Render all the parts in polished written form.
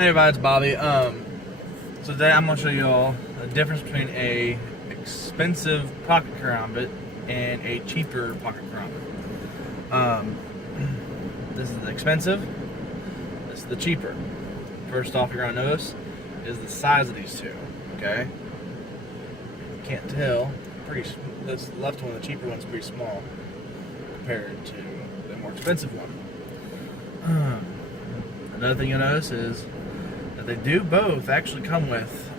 Hey everybody, it's Bobby. So today I'm going to show you all the difference between a expensive pocket karambit and a cheaper pocket karambit. This is the expensive, this is the cheaper. First off, you're going to notice is the size of these two, okay? You can't tell, this left one, the cheaper one's pretty small compared to the more expensive one. Another thing you'll notice is that they do both actually come with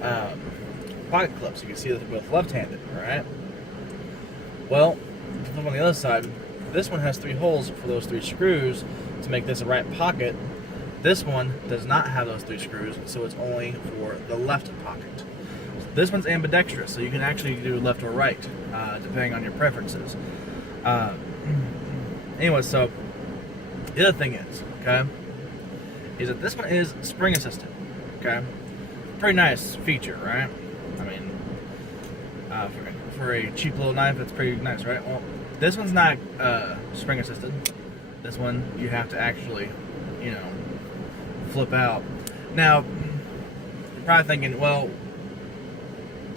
pocket clips. You can see that they're both left-handed, right? Well, if you flip on the other side, this one has 3 holes for those 3 screws to make this a right pocket. This one does not have those 3 screws, so it's only for the left pocket. This one's ambidextrous, so you can actually do left or right, depending on your preferences. Anyway, so the other thing is, okay, is that this one is spring assisted, okay? Pretty nice feature, right? I mean, for a cheap little knife, it's pretty nice, right? Well, this one's not spring assisted. This one, you have to actually, flip out. Now, you're probably thinking, well,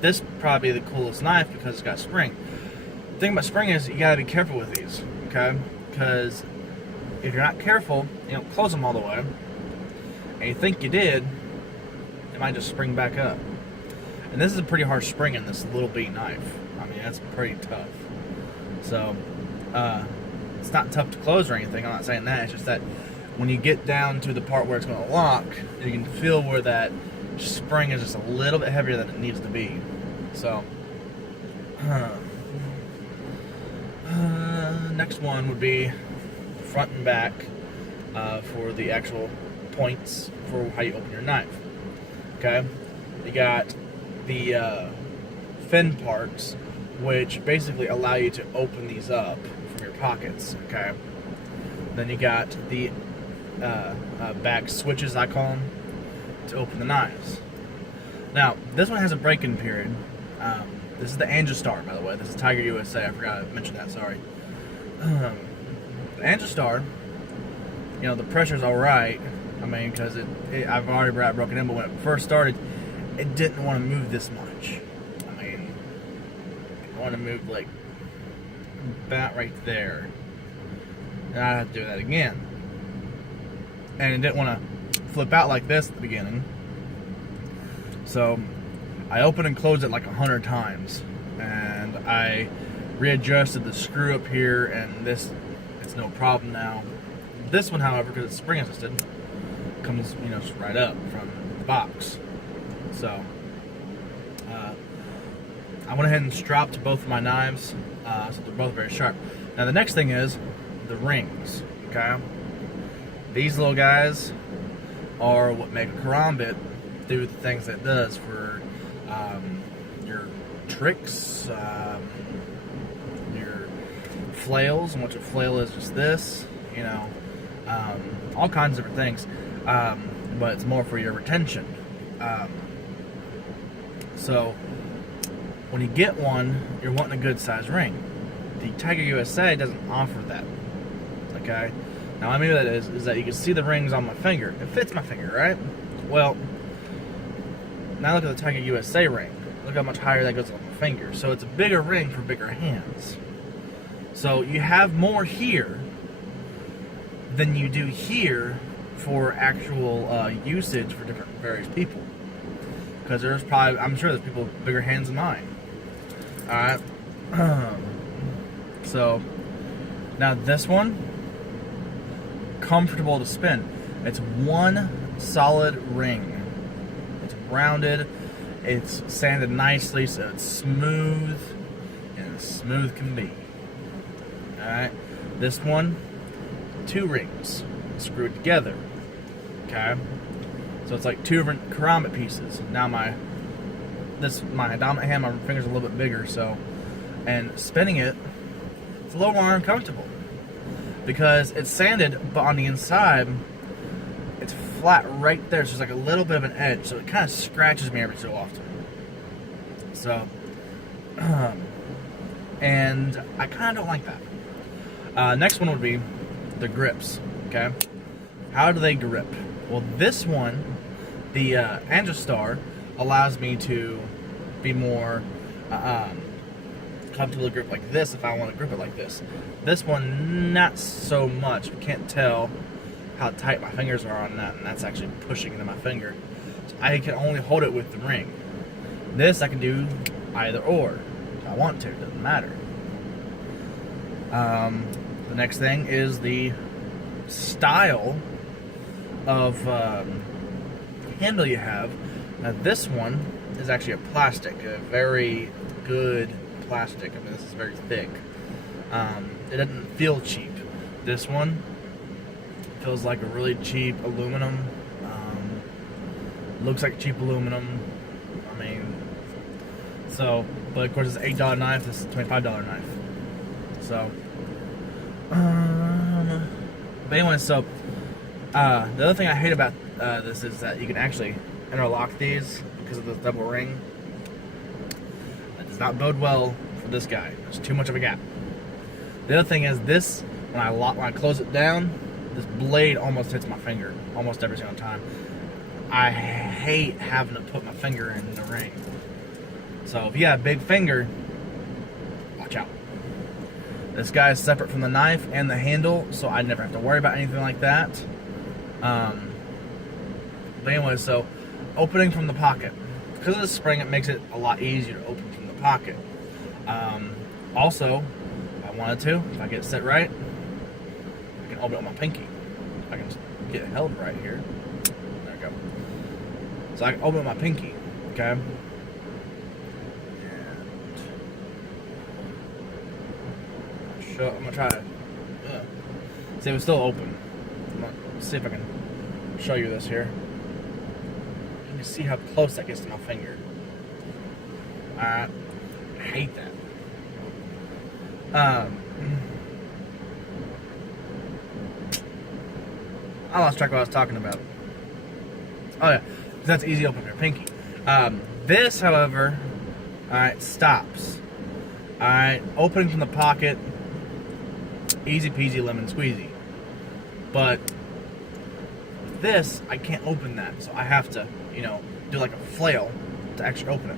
this would probably be the coolest knife because it's got spring. The thing about spring is you gotta be careful with these, okay? Because if you're not careful, you don't close them all the way, and you think you did, it might just spring back up. And this is a pretty harsh spring in this little bitty knife. I mean, that's pretty tough. So, it's not tough to close or anything, I'm not saying that, it's just that when you get down to the part where it's going to lock, you can feel where that spring is just a little bit heavier than it needs to be. So, next one would be front and back for the actual points for how you open your knife. Okay, you got the fin parts, which basically allow you to open these up from your pockets. Okay, then you got the back switches, I call them, to open the knives. Now, this one has a break-in period. This is the Angistar, by the way. This is Tiger USA. I forgot to mention that. Sorry. The Angistar, the pressure's all right. I mean, because I've already got broken in, but when it first started, it didn't want to move this much. I mean, it wanted to move like about right there. And I had to do that again. And it didn't want to flip out like this at the beginning. So I opened and closed it like 100 times. And I readjusted the screw up here, and it's no problem now. This one, however, because it's spring assisted, comes right up from the box. So I went ahead and stropped both of my knives, so they're both very sharp. Now the next thing is the rings. Okay, these little guys are what make a karambit do the things that it does for your tricks, your flails, and what your flail is just this, all kinds of different things, but it's more for your retention. So when you get one, you're wanting a good size ring. The Tiger USA doesn't offer that. Okay, now what I mean by that is that you can see the rings on my finger. It fits my finger, right? Well, now look at the Tiger USA ring. Look how much higher that goes on my finger. So it's a bigger ring for bigger hands. So you have more here than you do here for actual usage for different various people. Because I'm sure there's people with bigger hands than mine. Alright. So, now this one, comfortable to spin. It's one solid ring. It's rounded, it's sanded nicely, so it's smooth, and as smooth can be. Alright. This one, 2 rings screwed together. Okay, so it's like 2 different karambit pieces. Now my dominant hand, my finger's a little bit bigger, so, and spinning it, it's a little more uncomfortable because it's sanded, but on the inside it's flat right there, so there's like a little bit of an edge, so it kind of scratches me every so often. So, and I kind of don't like that. Next one would be the grips. Okay, how do they grip? Well, this one The angistar allows me to be more comfortable to grip like this if I want to grip it like this. This one, not so much. You can't tell how tight my fingers are on that, and that's actually pushing into my finger. So I can only hold it with the ring. This I can do either or. If I want to, it doesn't matter. The next thing is the style of handle you have. Now this one is actually a plastic, a very good plastic. I mean, this is very thick. It doesn't feel cheap. This one feels like a really cheap aluminum. Looks like cheap aluminum. I mean, so, but of course it's an $8 knife. This is a $25 knife. So, but anyway, so the other thing I hate about this is that you can actually interlock these because of the double ring. That does not bode well for this guy. There's too much of a gap. The other thing is this, when I close it down, this blade almost hits my finger almost every single time. I hate having to put my finger in the ring. So if you have a big finger, watch out. This guy is separate from the knife and the handle, so I never have to worry about anything like that. But anyway, so opening from the pocket. Because of the spring, it makes it a lot easier to open from the pocket. Also, if I wanted to, if I get it set right, I can open it with my pinky. I can just get it held right here. There we go. So I can open it with my pinky, okay? And I'm gonna try to see if it's still open. I'm gonna see if I can show you this here. You can see how close that gets to my finger. I hate that. I lost track of what I was talking about. Oh yeah, that's easy to open with your pinky. This, however, alright, stops. Alright, opening from the pocket, easy peasy lemon squeezy. But with this, I can't open that, so I have to, do like a flail to actually open it.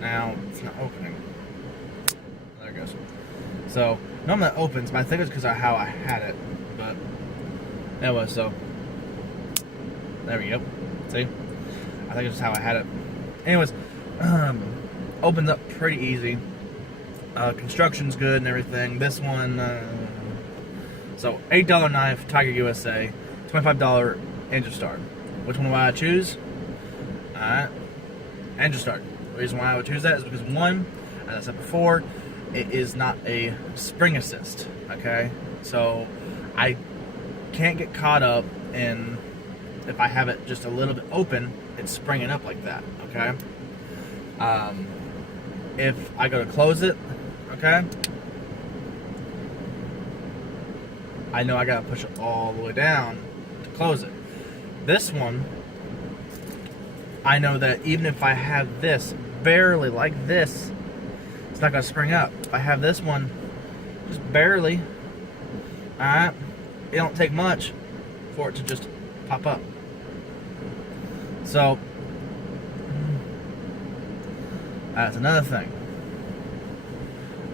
Now, it's not opening. There it goes. So, normally it opens, but I think it's because of how I had it. But, anyway, so, there we go. See? I think it's just how I had it. Anyways, opens up pretty easy. Construction's good and everything. This one, so $8 knife, Tiger USA, $25 angistar. Which one do I choose? Angistar. The reason why I would choose that is because one, as I said before, it is not a spring assist. Okay, so I can't get caught up in if I have it just a little bit open, it's springing up like that. Okay. If I go to close it, okay, I know I gotta push it all the way down to close it. This one, I know that even if I have this barely like this, it's not gonna spring up. If I have this one just barely, alright, it don't take much for it to just pop up. So that's another thing.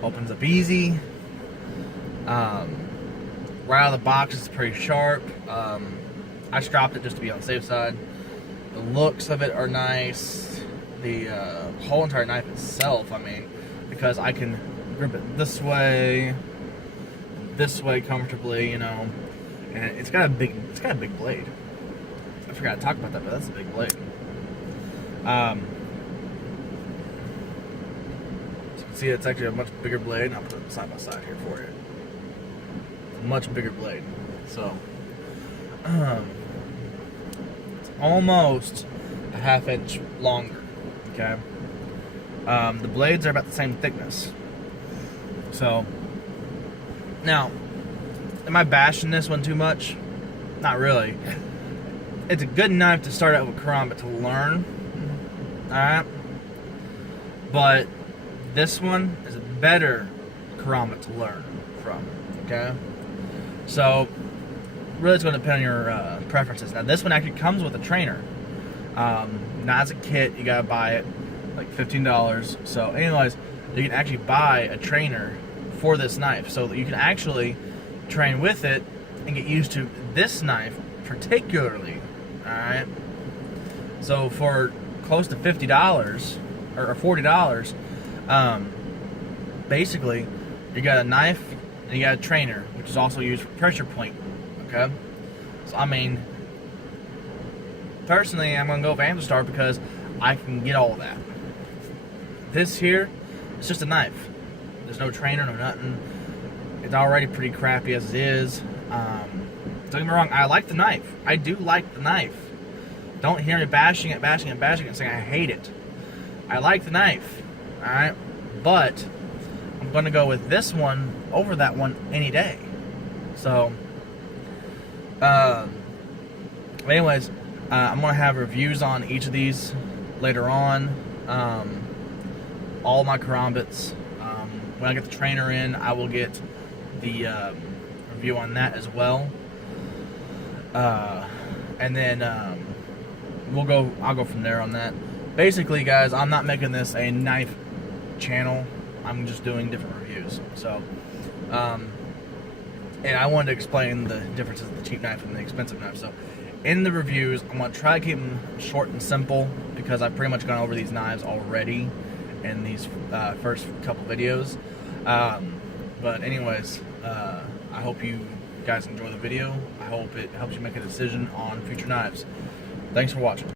Opens up easy. Right out of the box, it's pretty sharp. I stropped it just to be on the safe side. The looks of it are nice. The whole entire knife itself, I mean, because I can grip it this way comfortably, and it's got a big blade. I forgot to talk about that, but that's a big blade. As you can see, it's actually a much bigger blade, and I'll put it side by side here for you. It's a much bigger blade. So, it's almost a ½ inch longer. Okay. The blades are about the same thickness. So, now, am I bashing this one too much? Not really. It's a good knife to start out with karambit to learn. Alright? But this one is a better karambit to learn from. Okay? So, really it's going to depend on your preferences. Now, this one actually comes with a trainer. Not as a kit, you gotta buy it, like $15. So anyways, you can actually buy a trainer for this knife so that you can actually train with it and get used to this knife particularly. Alright, so for close to $50 or $40, basically you got a knife and you got a trainer, which is also used for pressure point. Okay, so I mean, personally, I'm gonna go with Angistar because I can get all of that. This here, it's just a knife. There's no trainer, no nothing. It's already pretty crappy as it is. Don't get me wrong, I like the knife. I do like the knife. Don't hear me bashing it, and saying I hate it. I like the knife, alright? But I'm gonna go with this one over that one any day. So, anyways, I'm gonna have reviews on each of these later on. All my karambits. When I get the trainer in, I will get the review on that as well. And then I'll go from there on that. Basically, guys, I'm not making this a knife channel. I'm just doing different reviews. So, and I wanted to explain the differences of the cheap knife and the expensive knife. So, in the reviews, I'm going to try to keep them short and simple because I've pretty much gone over these knives already in these first couple videos. But anyways, I hope you guys enjoy the video. I hope it helps you make a decision on future knives. Thanks for watching.